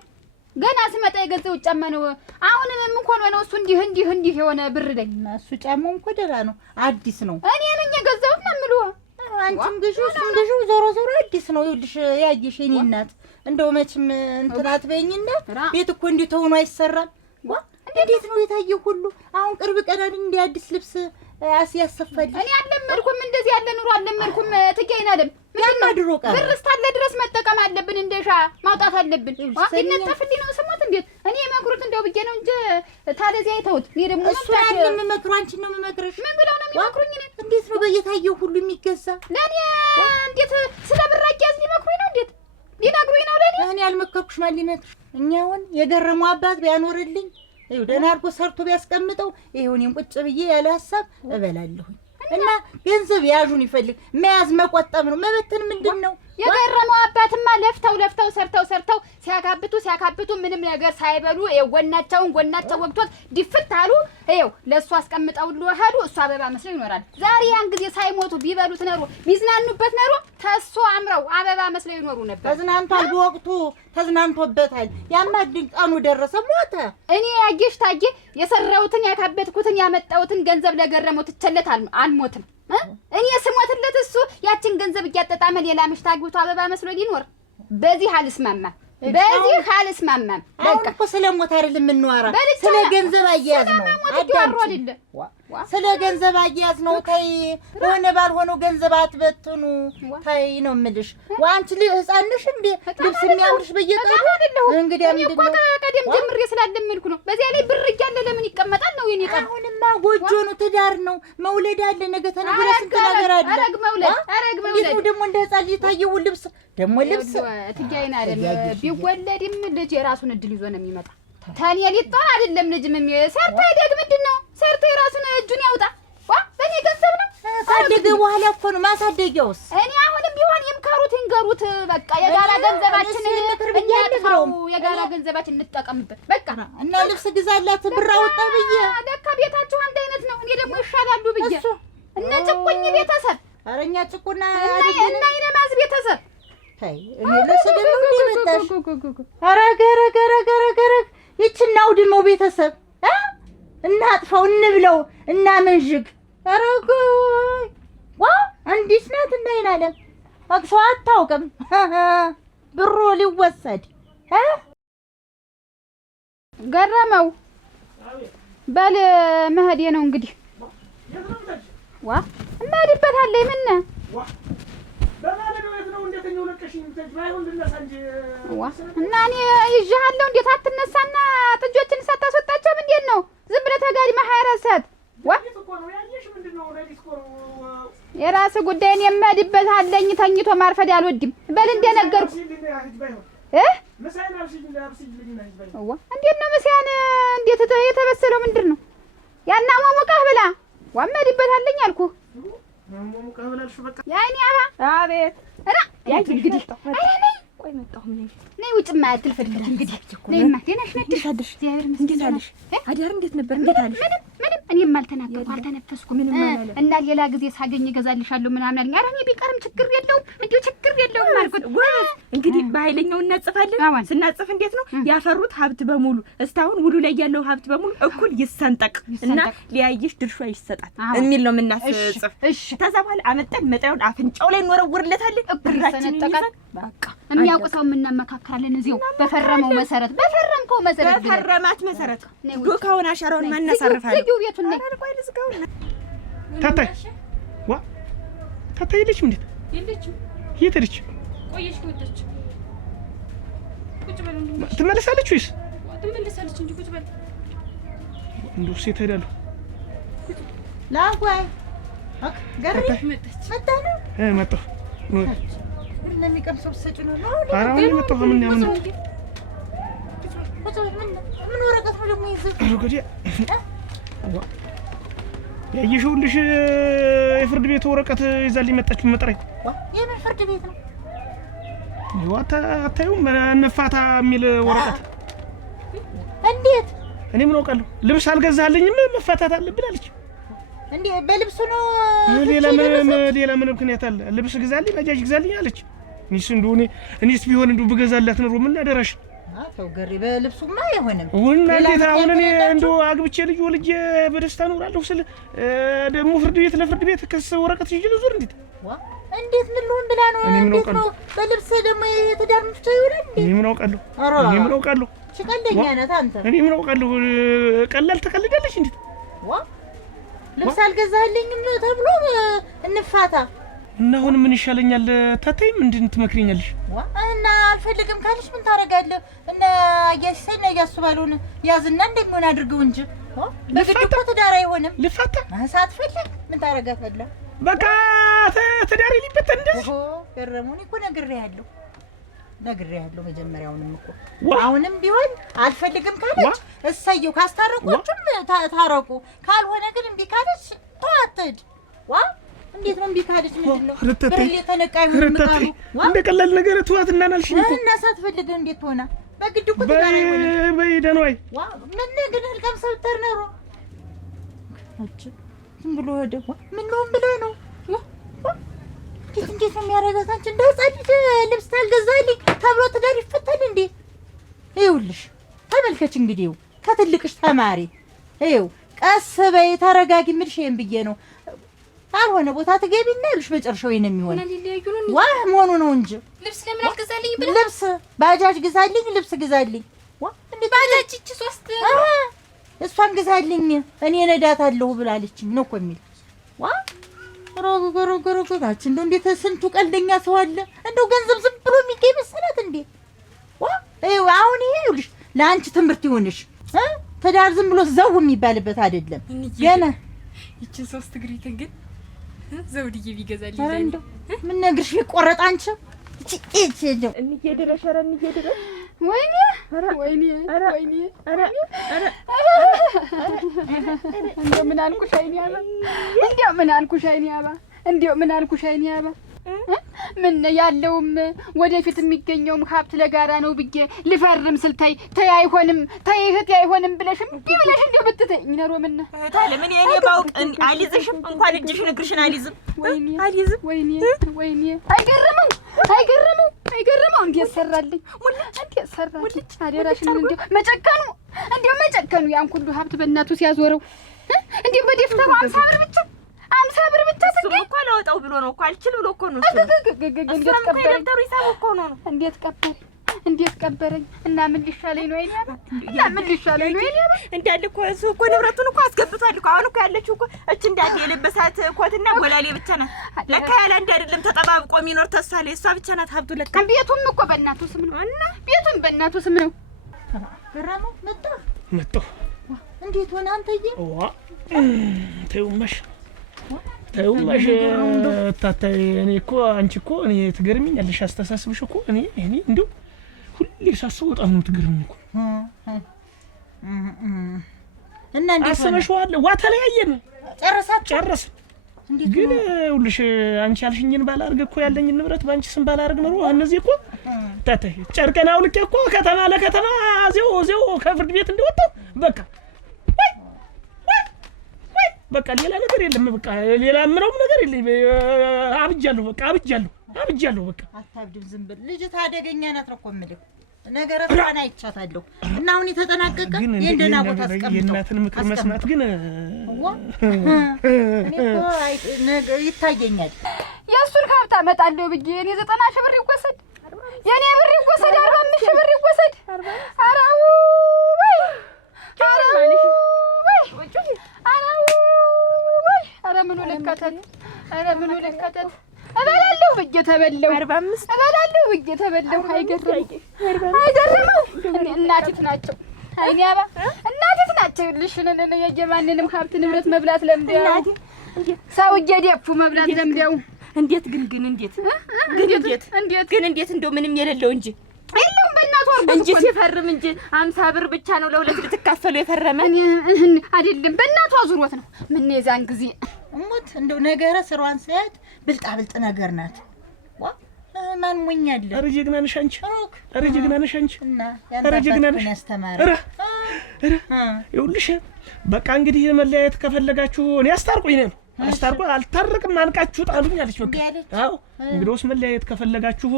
ገና ስመጣ የገዛው ጫማ ነው። አሁን ምን ሆኖ ነው እሱ እንዲህ የሆነ ብር ላይ? እሱ ጫማው እንኳን ደህና ነው፣ አዲስ ነው። እኔ ነኝ የገዛሁት ነው የምልህ። አንቺም ግዢው እሱም ግዢው ዞሮ አዲስ ነው። ይኸውልሽ ያየሽ የእኔ እናት እንደው መቼም እንትን አትበይኝና ቤት እኮ እንዲሁ ተሆኖ አይሰራም። እንዴት ነው የታየው ሁሉ? አሁን ቅርብ ቀን አይደል እንደ አዲስ ልብስ ያሰፋልኝ። እኔ አልለመድኩም፣ እንደዚህ ያለ ኑሮ አልለመድኩም። ትገይናለም ድሮ ቀን ብር እስካለ ድረስ መጠቀም አለብን፣ እንደሻ ማውጣት አለብን። ይነጠፍልኝ ነው ስሞት እንዴት እኔ የመክሩት እንደው ብዬ ነው እንጂ ታለዚያ አይተውት። እኔ ደግሞ እሱ አይደለም የምመክሩ አንቺን ነው የምመክርሽ። ምን ብለው ነው የሚመክሩኝ? እኔ እንዴት ነው በየታየው ሁሉ የሚገዛ? ለኔ እንዴት ስለ ብር አያዝ ሊመክሩኝ ነው? እንዴት ሊነግሩኝ ነው? ለኔ እኔ አልመከርኩሽ ማን ሊመክርሽ? እኛውን የገረመው አባት ቢያኖርልኝ ይኸው ደህና አድርጎ ሰርቶ ቢያስቀምጠው ይኸው እኔም ቁጭ ብዬ ያለ ሀሳብ እበላለሁኝ። እና ገንዘብ ያዡን ይፈልግ መያዝ መቆጠብ ነው። መበተን ምንድን ነው? የገረመው አባትማ ለፍተው ሰርተው ሲያካብቱ ምንም ነገር ሳይበሉ ጎናቸው ወግቶት ድፍት አሉ። ይኸው ለእሱ አስቀምጠው ሄዱ። እሱ አበባ መስለው ይኖራል። ዛሬ ያን ጊዜ ሳይሞቱ ቢበሉት ኖሮ ቢዝናኑበት ኖሮ ተሶ አምረው አበባ መስለው ይኖሩ ነበር። ተዝናንቷል፣ በወቅቱ ተዝናንቶበታል። ያማ ቀኑ ደረሰ ሞተ። እኔ ያጌሽ ታጌ የሰራሁትን ያካበትኩትን ያመጣሁትን ገንዘብ ለገረመው ትቸለት አልሞትም። እኔ ስሞትለት እሱ ያችን ገንዘብ እያጠጣመ ሌላ ምሽት አግብቶ አበባ መስሎ ሊኖር በዚህ አልስማማም። አሁን እኮ ስለሞት አይደለም የምንዋራ፣ ስለ ገንዘብ አያያዝ ነው። ስለ ገንዘብ አያያዝ ነው። ተይ ሆነ ባልሆነው ገንዘብ አትበትኑ። ተይ ነው የምልሽ። አንቺ ህፃን ነሽ እንዴ? ልብስ የሚያምርሽ በየቀኑ እንግዲህ ምንድን ነው? ቀደም ጀምሬ ስላለምልኩ ነው። በዚያ ላይ ብር እያለ ለምን ይቀመጣል ነው የኔ ቀን። አሁንማ ጎጆ ነው፣ ትዳር ነው፣ መውለድ አለ። ነገ ተነገ ወዲያ ስንት ነገር አለ። አረግ መውለድ እንዴት ነው ደግሞ እንደ ህፃን ልጅ ታየው ልብስ ደግሞ ልብስ ትያይና አይደል? ቢወለድም ልጅ የራሱን እድል ይዞ ነው የሚመጣ። ታኔ ሊጣን አይደለም ልጅ ሰርቶ ይደግ ምንድን ነው ሰርቶ የራሱን እጁን ያውጣ። በእኔ ገንዘብ ነው ካደገ በኋላ እኮ ነው ማሳደጊያውስ። እኔ አሁንም ቢሆን ይምከሩት ይንገሩት። በቃ የጋራ ገንዘባችንን እኛጥፋው፣ የጋራ ገንዘባችን እንጠቀምበት። በቃ እና ልብስ ግዛላት ብር አወጣ ብዬ ለካ ቤታችሁ አንድ አይነት ነው። እኔ ደግሞ ይሻላሉ ብዬ እነ ጭቁኝ ቤተሰብ አረኛ ጭቁና እና ይነማዝ ቤተሰብ ታይ እኔ ለሰደም ነው መጣሽ። አረገረገረገረገረ ይችና አውድመው ቤተሰብ እናጥፋው እንብለው እና መንዥግ አረገ አንዲት ናት እንዳይናለም አክሰው አታውቅም። ብሩ ሊወሰድ ገረመው በል መሄዴ ነው እንግዲህ። እማዲበታለሁ ምን እና እኔ ይዤሃለሁ። እንዴት አትነሳና ጥጆችን ሳታስወጣቸውም እንዴት ነው? ዝም ብለህ ተጋድመህ 24 ሰዓት የራስህ ጉዳይ። እኔ እምሄድበታለኝ። ተኝቶ ማርፈድ አልወድም። በል እንደነገርኩ እንዴት ነው ምሳያን? እንዴት የተበሰለው ምንድን ነው? ያና ሞሞቃህ ብላ እምሄድበታለኝ አልኩህ። ያኔ አቤት ያ እንግዲህ ቆይ መጣሁ። ነይ ውጭማ አትልፈልፊ እንግዲህ ነይማ። ደህናሽ ነሽ? እንዴት አለሽ? አዳር እንዴት ነበር? እንዴት አለሽ? ምንም እኔም አልተናገርኩ አልተነፈስኩም። እና ሌላ ጊዜ ሳገኝ እገዛልሻለሁ ምናምን አለኝ። ኧረ እኔ ቢቀርም ችግር የለውም እንዲሁ ችግር የለውም አልኩት። እንግዲህ በኃይለኛው እናጽፋለን። ስናጽፍ እንዴት ነው ያፈሩት ሀብት በሙሉ እስካሁን ውሉ ላይ ያለው ሀብት በሙሉ እኩል ይሰንጠቅ እና ሊያይሽ ድርሻ ይሰጣት የሚል ነው የምናስጽፍ። ከዛ በኋላ አመጣን መጣውን አፍንጫው ላይ እንወረውርለታለን። ብራችንን ይዘን በቃ የሚያውቁ ሰው የምናመካክራለን። እዚያው በፈረመው መሰረት በፈረማት መሰረት ዶካውን አሻራውን ማናሳርፋለን። ልዩ ቤቱን ነይ ታታይ ታታይ ልጅ እንዴት የት ሄደች? ቆየች ወጣች። ቁጭ በል እንዴ። ትመለሳለች ወይስ? ትመለሳለች እንጂ ቁጭ በል። እንደው ሴት ሄዳለሁ ላጓይ ገሪ መጣ ነው መጣሁ ነው ለሚቀምሰው ሰጭ ነው ነው አራውን መጣሁ። ምን ያምን ምን ወረቀት ነው ደግሞ ይዘው አሩገዲያ ያየሽውልሽ የፍርድ ቤት ወረቀት ይዛልኝ መጣች። መጥራኝ የምን ፍርድ ቤት ነው? አታዩም? እንፋታ የሚል ወረቀት። እንዴት? እኔ ምን አውቃለሁ? ልብስ አልገዛልኝም መፋታት አለብን አለች። እንዴ በልብሱ ነው? ሌላ ምን ምክንያት አለ? ልብስ ግዛልኝ፣ ባጃጅ ግዛልኝ አለች። እኔስ ቢሆን እንደው ብገዛላት ኑሮ ምን አደራሽ? ተው ገሪ፣ በልብሱማ አይሆንም። ወና እንዴት አሁን እኔ እንደው አግብቼ ልጅ ወልጄ በደስታ እኖራለሁ ስል ደግሞ ፍርድ ቤት ለፍርድ ቤት ከስ ወረቀት ይዤ ልዙር? እንዴት ምን ልሆን ብላ ነው? እንዴት ነው በልብስ ደግሞ የትዳር መፍቻ ይሆናል እንዴ? እኔ ምን አውቃለሁ? ሽቀልደኛ ነህ አንተ። እኔ ምን አውቃለሁ? ቀላል ተቀልዳለች እንዴት? ልብስ አልገዛልኝም ተብሎ እንፋታ እና አሁን ምን ይሻለኛል? ታታይ ምንድን ትመክሪኛለሽ? እና አልፈልግም ካለሽ ምን ታረጋለህ? እና አያሲሰኝ ነው ያስባሉን ያዝና እንደምን አድርገው እንጂ በግድ እኮ ትዳር አይሆንም። ልፋታ ሳትፈልግ ምን ታረጋለህ? በቃ ትዳር ሊበተን እንደዚህ ገረሙኝ እኮ ነግሬሃለሁ መጀመሪያውንም እኮ አሁንም ቢሆን አልፈልግም ካለች እሰየው፣ ካስታረቁችም ታረቁ፣ ካልሆነ ግን እምቢ ካለች ተዋትድ ዋ እንዴት ነው ቢካልሽ ምንድነው ብሬ ተነቃይ ምንታሉ እንደ ቀላል ነገር ተዋት እናናልሽኝ እኮ እና ሳትፈልግ እንዴት ሆነ በግድ እኮ ተጋራይ ሆነ በይደን ወይ ዋ ምን ነገር ልቀም ሰብተር ነው አጭ ዝም ብሎ ወደ ምን ነው ብለ ነው እንዴት ነው የሚያረጋት አንቺ እንደ ህፃን ልብስ ታልገዛልኝ ተብሎ ትዳር ይፈታል እንዴ ይኸውልሽ ተመልከች እንግዲህ ከትልቅሽ ተማሪ ይኸው ቀስ በይ ተረጋጊ ምልሽም ብዬ ነው አልሆነ ቦታ ትገቢና ይልሽ መጨረሻው ይሄን የሚሆን ዋ መሆኑ ነው እንጂ ልብስ ለምን አልገዛልኝ ብለ ልብስ ባጃጅ ግዛልኝ ልብስ ግዛልኝ ዋ እንዴ ባጃጅ እቺ 3 እሷን ግዛልኝ እኔ ነዳታለሁ ብላለችኝ ነው እኮ የሚል ዋ ሮሮሮሮሮጋች እንደው እንዴት ስንቱ ቀልደኛ ሰው አለ እንደው ገንዘብ ዝም ብሎ የሚገኝ መሰላት እንዴ ዋ አሁን ይሄ ይልሽ ለአንቺ ትምህርት ይሆንሽ ትዳር ዝም ብሎ ዘው የሚባልበት አይደለም ገና ይችን 3 ግሪትን ግን ዘውድዬ ቢገዛልኝ እንደው ምን ነግርሽ ይቆረጥ አንቺ እቺ እንየደረሸረ እንየደረሽ ወይኔ ወይኔ ወይኔ እንደው ምን አልኩሽ አይኔ አባ እንደው ምን አልኩሽ አይኔ አባ እንደው ምን አልኩሽ አይኔ አባ ምን ያለውም ወደፊት የሚገኘውም ሀብት ለጋራ ነው ብዬ ልፈርም ስልታይ ተይ አይሆንም ተይ እህት አይሆንም ብለሽም ቢብለሽ እንደው ብትተኝ ነው ምን ታለ ምን የኔ ባውቅ አልይዝሽም እንኳን እጅሽን እግርሽን አልይዝም አልይዝም ወይኔ ወይኔ አይገርመው እንዴት ሰራልኝ እንዴት ሰራልኝ አደራሽን እንደው መጨከኑ ያን ሁሉ ሀብት በእናቱ ሲያዞረው እንደው በደፍተሩ 50 ብር ብቻ ተገኝ እኮ ለወጣው ብሎ ነው እኮ አልችል ብሎ እኮ ነው እንዴት ቀበረኝ እና ምን ሊሻለኝ ነው እንዳለ እኮ እሱ እኮ ንብረቱን እኮ አስገብቷል እኮ አሁን እኮ ያለችው እኮ እቺ እንዳለ የለበሳት ኮትና ቦላሌ ብቻ ናት ለካ ያለ አንድ አይደለም ተጠባብቆ የሚኖር ተሳለ እሷ ብቻ ናት ሀብቱ ለካ ቤቱም እኮ በእናቱ ስም ነው እና ቤቱም በእናቱ ስም ነው ገራሙ መጣ እንዴት ሆነ አንተዬ ዋ ተውማሽ ታታይ እኔ እኮ አንቺ እኮ እኔ ትገርሚኛለሽ አስተሳስብሽ እኮ እኔ እንደው ሁሌ ሳስበው በጣም ነው ትገርሚኝ እኮ እና እንዴት አስበሽዋል ዋ ተለያየን ጨረስን ግን ሁልሽ አንቺ ያልሽኝን ባላርግ እኮ ያለኝ ንብረት ባንቺ ስም ባላርግ ነው እነዚህ እኮ ታታይ ጨርቀና አውልቄ እኮ ከተማ ለከተማ ዜው ከፍርድ ቤት እንደወጣው በቃ ሌላ ነገር የለም በቃ ሌላ ምንም ነገር የለም አብጃለሁ በቃ በቃ አታብድም ዝም ብል ልጅ ታደገኛ ናት ነው እኮ የምልህ ነገር አፍራና አይቻታለሁ እና አሁን የተጠናቀቀ የእንደና ቦታ አስቀምጠው የእናትን ምክር መስማት ግን እኔ እኮ ይታየኛል የእሱን ሀብት አመጣለሁ ብዬ እኔ 90,000 ብር ይወሰድ የኔ ብር ይወሰድ 45,000 ብር ይወሰድ አራው ወይ ኧረ ምኑ ልከተት እበላለሁ ብዬ ተበላሁ 45 እበላለሁ ብዬ ተበላሁ አይገርመው እናቲት ናቸው አይኔ አባ እናቲት ናቸው ልሽነነ የየማንንም ሀብት ንብረት መብላት ለምደው ሰው እየደፉ መብላት ለምደው እንዴት እንደው ምንም የሌለው እንጂ አይለም በእናቱ እንጂ ሲፈርም እንጂ 50 ብር ብቻ ነው ለሁለት ልትካፈሉ የፈረመ አይደለም በእናቱ አዙሮት ነው ምን የዛን ጊዜ እሙት እንደው ነገረ ስሯን ሰዓት ብልጣ ነገር ናት ዋ ማን ሞኛለ ኧረ ጀግና ነሽ አንቺ እና ያንተ ያስተማረ ይኸውልሽ በቃ እንግዲህ መለያየት ከፈለጋችሁ እኔ አስታርቁኝ ነው አልታረቅም አንቃችሁ ጣሉኝ አለች በቃ አዎ እንግዲህስ መለያየት ከፈለጋችሁ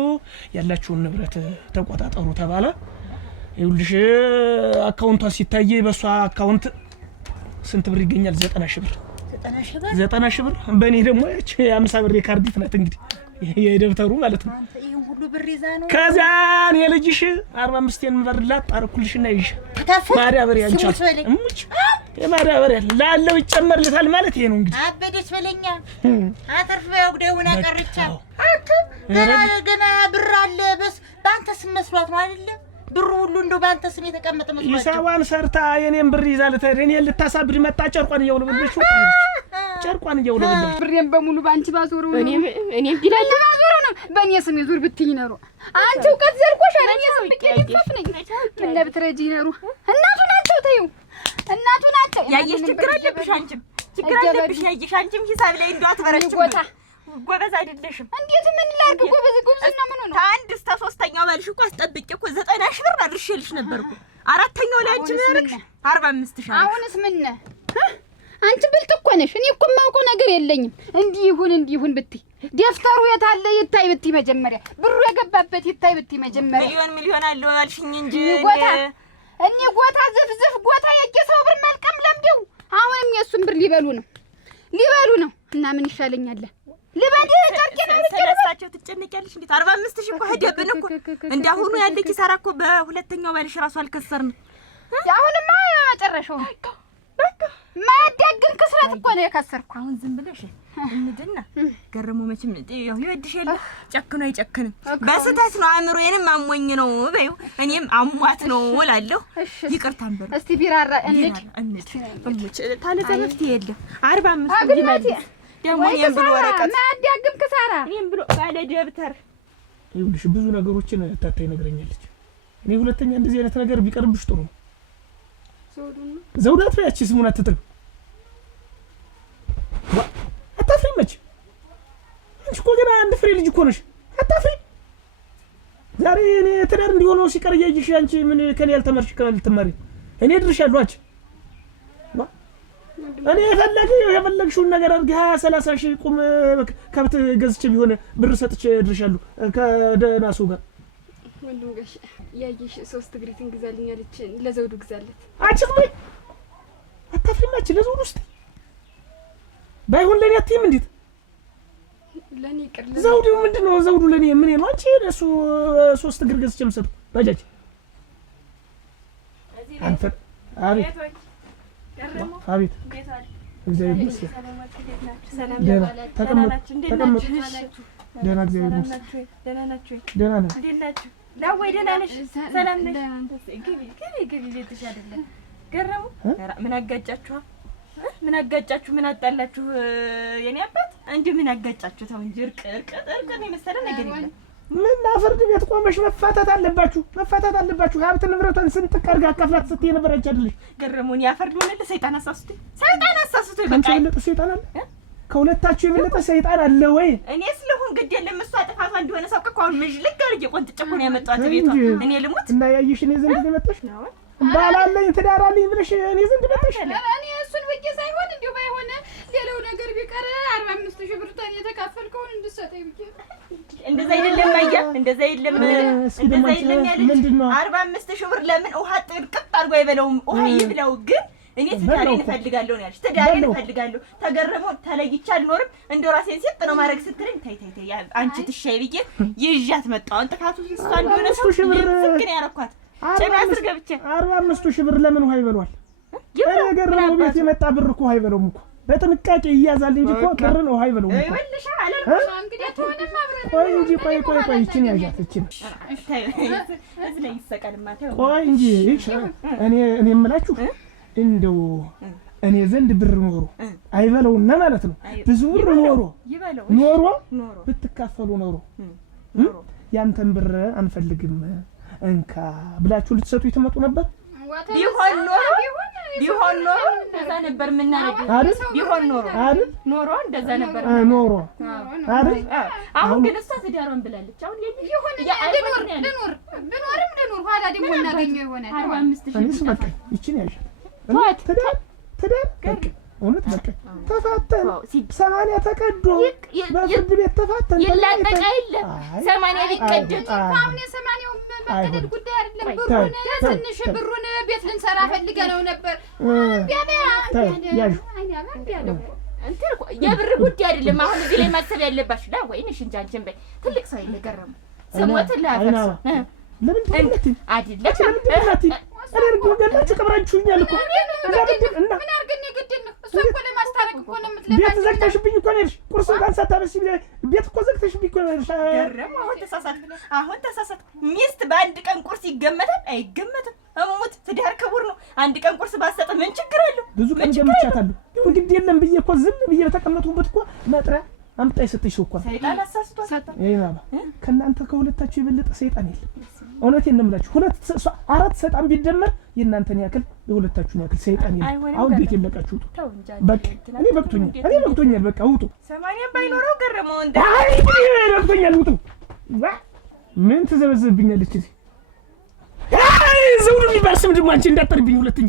ያላችሁን ንብረት ተቆጣጣሩ ተባለ ይኸውልሽ አካውንቷ ሲታይ በሷ አካውንት ስንት ብር ይገኛል 90,000 ብር 90,000 ብር በእኔ ደግሞ እቺ 50 ብር የካርዲት ናት እንግዲህ የደብተሩ ማለት ነው አንተ ይሄን ሁሉ ብር ይዛ ነው ከዛን የልጅሽ 45 የምበርላት ጣርኩልሽና ይሽ ማዳበሪያ አንቻት እሙች የማዳበሪያ ላለው ይጨመርልታል ማለት ይሄ ነው እንግዲህ አበደች በለኛ አተርፍ ያውደውና ቀርቻ አንተ ገና ብር አለ በስ ባንተ ስም መስሏት ነው አይደል ብሩ ሁሉ እንደው ባንተ ስም የተቀመጠ መስሏት ይሳዋን ሰርታ የኔን ብር ይዛ ለተረኔ ልታሳብድ መጣ ጨርቋን እየውለበለች ብሬን በሙሉ ባንቺ ባዞረው እኔ ቢላል ባዞረው ነው በእኔ ስም ይዙር ብትይ ነሮ አንቺ እውቀት ዘርቆሽ አረኛ ስም ብትይፈፍ ነኝ ምን ነብትረጂ ነሮ እናቱ ናቸው ያየሽ ችግር አለብሽ አንቺም ችግር አለብሽ ያየሽ አንቺም ሂሳብ ላይ እንደው አትበረችም ጎበዝ አይደለሽም እንዴት ምን ላድርግ ጎበዝ ጉብዝና ምን ነው ከአንድ እስከ ሶስተኛው ባልሽ እኮ አስጠብቄ እኮ 90 ብር አድርሼልሽ ነበር እኮ አራተኛው ላይ አንቺ ምርክ 45000 አሁንስ ምን አንቺ ብልጥ እኮ ነሽ እኔ እኮ የማውቀው ነገር የለኝም እንዲህ ይሁን ብትይ ደፍተሩ የት አለ ይታይ ብትይ መጀመሪያ ብሩ የገባበት ይታይ ብትይ መጀመሪያ ሚሊዮን አለው አልሽኝ እንጂ እኔ ጎታ ዝፍዝፍ ጎታ የቄሰው ብር መልቀም ለምደው አሁንም የሱን ብር ሊበሉ ነው እና ምን ይሻለኛል ልበድ ጨርቄ ነው ስለሳቸው ትጨነቂያለሽ እንዴት 45000 እኮ ሄደብን እኮ እንዳሁኑ ያለ ኪሳራ እኮ በሁለተኛው ባልሽ ራሱ አልከሰርንም አሁንማ መጨረሻው በቃ ማያዳግም ክስረት እኮ ነው የከሰርኩ አሁን ዝም ብለሽ እንድና ገረሙ መቼም ይወድሽ የለ ጨክኖ አይጨክንም በስተት ነው አእምሮዬንም አሞኝ ነው በይው እኔም አሟት ነው እላለሁ ይቅርታ አንበሩ እስቲ ቢራራ እንድ ታለ ዘመፍት የለ 45 ይመድ ደሞ እኔም ብሎ ወረቀት ማያዳግም ክሳራ እኔም ብሎ ባለ ደብተር ይኸውልሽ ብዙ ነገሮችን ታታይ ነገረኛለች እኔ ሁለተኛ እንደዚህ አይነት ነገር ቢቀርብሽ ጥሩ ነው ዘውዳት ያቺ ስሙን አትጥሪ አታፍሪ መች አንቺ እኮ ገና አንድ ፍሬ ልጅ እኮ ነሽ አታፍሪ ዛሬ እኔ ትዳር እንዲሆነው ሲቀር እያየሽ አንቺ ምን ከኔ ያልተመርሽ ከልትመሪ እኔ ድርሻለሁ አንቺ እኔ የፈለግሽውን ነገር አድርጊ 20-30 ሺህ ቁም ከብት ገዝቼ ቢሆን ብር ሰጥቼ ድርሻለሁ ከደህና ሰው ጋር ወንድም ጋሽ ያየሽ 3 ግሪት እንግዛልኛለች ለዘውዱ ግዛለት አንቺስ ምን አታፍሪማች ለዘውዱ ውስጥ ባይሆን ለኔ አትይም እንዴት ለኔ ይቅር ዘውዱ ምንድነው ዘውዱ ለኔ ምን ነው አንቺ ለሱ 3 ግር ገዝቼ መስጠት ባጃጅ አንተ አቤት እግዚአብሔር ይመስገን ሰላም ተቀመጡ ደህና እግዚአብሔር ይመስገን ደህና ነኝ እንዴት ናችሁ ዳወይ ደህና ነሽ ሰላም ነሽ ግቢ ቤትሽ አይደለም ገረሙ ምን አጋጫችሁ ምን አጣላችሁ የኔ አባት እንዴ ምን አጋጫችሁ ተው እንጂ እርቅ ነው መሰለ ነገር የለም ምን ፍርድ ቤት ቆመሽ መፋታት አለባችሁ ሀብት ንብረቷን ስንት ቀርጋ አካፍላት ስትይ ነበረች አይደልሽ ገረሙን ያፈርድ ወለደ ሰይጣን አሳስቶ ይበቃ ሰይጣን አለ ከሁለታችሁ የበለጠ ሰይጣን አለ ወይ እኔ ስለሆን ግድ የለም እሷ ጥፋቷ እንደሆነ ሰው ከአሁን ምጅልክ አርጌ ቆንጥጬ እኮ ነው ያመጣት ቤቷ እኔ ልሙት እና ያየሽ እኔ ዘንድ መጣሽ ባላለኝ ትዳራለኝ ብለሽ እኔ ዘንድ መጣሽ እኔ እሱን ወቄ ሳይሆን እንዲሁ ባይሆን ሌላው ነገር ቢቀር 45000 ብር ታን የተካፈልከውን እንድሰጠኝ ብዬ እንደዛ አይደለም አያ እንደዛ አይደለም ያለች 45000 ብር ለምን ውሃ ጥርቅጥ አድርጎ አይበለውም ውሃ ይብላው ግን እኔ ትዳሬን እፈልጋለሁ ነው ያልሽ ትዳሬን እፈልጋለሁ ተገረሙ ተለይቻ አልኖርም እንደው ራሴን ሲጥ ነው ማድረግ ስትለኝ ታይ አንቺ ትሻይ ብዬ ይዣት መጣው ጥፋቱ እሷ እንደሆነ ሰው ፍቅር ያረኳት ጨናስር ገብቼ 45000 ብር ለምን ውሃ ይበሏል ተገረሙ ቤት የመጣ ብር እኮ ውሃ ይበለውም እኮ በጥንቃቄ ይያዛል እንጂ እኮ ብር ነው ውሃ ይበለውም እኮ ይወልሻ አለልኩሽ እንግዲህ ተሆነማ አብረን ቆይ እንጂ ቆይ እቺን ያዣት እቺን እዚህ ላይ ይሰቀልማ ተው ቆይ እንጂ እኔ የምላችሁ እንደው እኔ ዘንድ ብር ኖሮ አይበለውና ማለት ነው ብዙ ብር ኖሮ ብትካፈሉ ኖሮ ያንተን ብር አንፈልግም እንካ ብላችሁ ልትሰጡ ይተመጡ ነበር ቢሆን ኖሮ እንደዛ ነበር ምናረግ ቢሆን ኖሮ እንደዛ ነበር ኖሮ አይደል አሁን ግን እሷ ትዳሯን ብላለች አሁን ይሁን ልኖር ኋላ ደግሞ እናገኘው ይሆናል 45000 እኔስ በቃ ይቺን ያዣት ትዳር በቃ እውነት በቃ ተፋተን 80 ተቀዶ በፍርድ ቤት ተፋተን ይላቀቃ የለ 80 ቢቀደድ አሁን የ80ው መቀደድ ጉዳይ አይደለም ብሩን ትንሽ ብሩን ቤት ልንሰራ ፈልገነው ነበር እንት የብር ጉዳይ አይደለም አሁን እዚህ ላይ ማሰብ ያለባችሁ ላ ወይንሽ እንጂ አንቺን በይ ትልቅ ሰው ይነገረም ሰሞት ላፈስ ለምን ትምት አይደለም አረርጎ ገላችሁ ቀብራችሁኛል እኮ ምን አርገኝ ግድን ነው እሱ እኮ ለማስታረቅ እኮ ነው የምትለፋ ቤት ዘግተሽብኝ እኮ ነሽ ቁርስ እንኳን ሳታበስይ ቤት እኮ ዘግተሽብኝ እኮ ነሽ ገረም አሁን ተሳሳት ሚስት በአንድ ቀን ቁርስ ይገመታል አይገመትም እሙት ትዳር ክቡር ነው አንድ ቀን ቁርስ ባሰጠ ምን ችግር አለው ብዙ ቀን ገምቻታለሁ እንግዲህ የለም ብዬ እኮ ዝም ብዬ በተቀመጥኩበት እኮ መጥሪያ አምጣ የሰጠሽ እኮ ሰይጣን አሳስቷል ከእናንተ ከሁለታችሁ የበለጠ ሰይጣን የለም እውነቴን ነው የምላችሁ 4 ሰይጣን ቢደመር የእናንተን ያክል የሁለታችሁን ያክል ሰይጣን የለም። አሁን ቤት የለቃችሁ በቃ እኔ በቅቶኛል። በቃ ውጡ። 80 ባይኖረው ገረመው እንደ አይ በቅቶኛል። ውጡ። ምን ትዘበዘብኛለች እዚህ? አይ ዘውዱ የሚባል ስም ደግሞ አንቺ እንዳትጠሪብኝ ሁለተኛ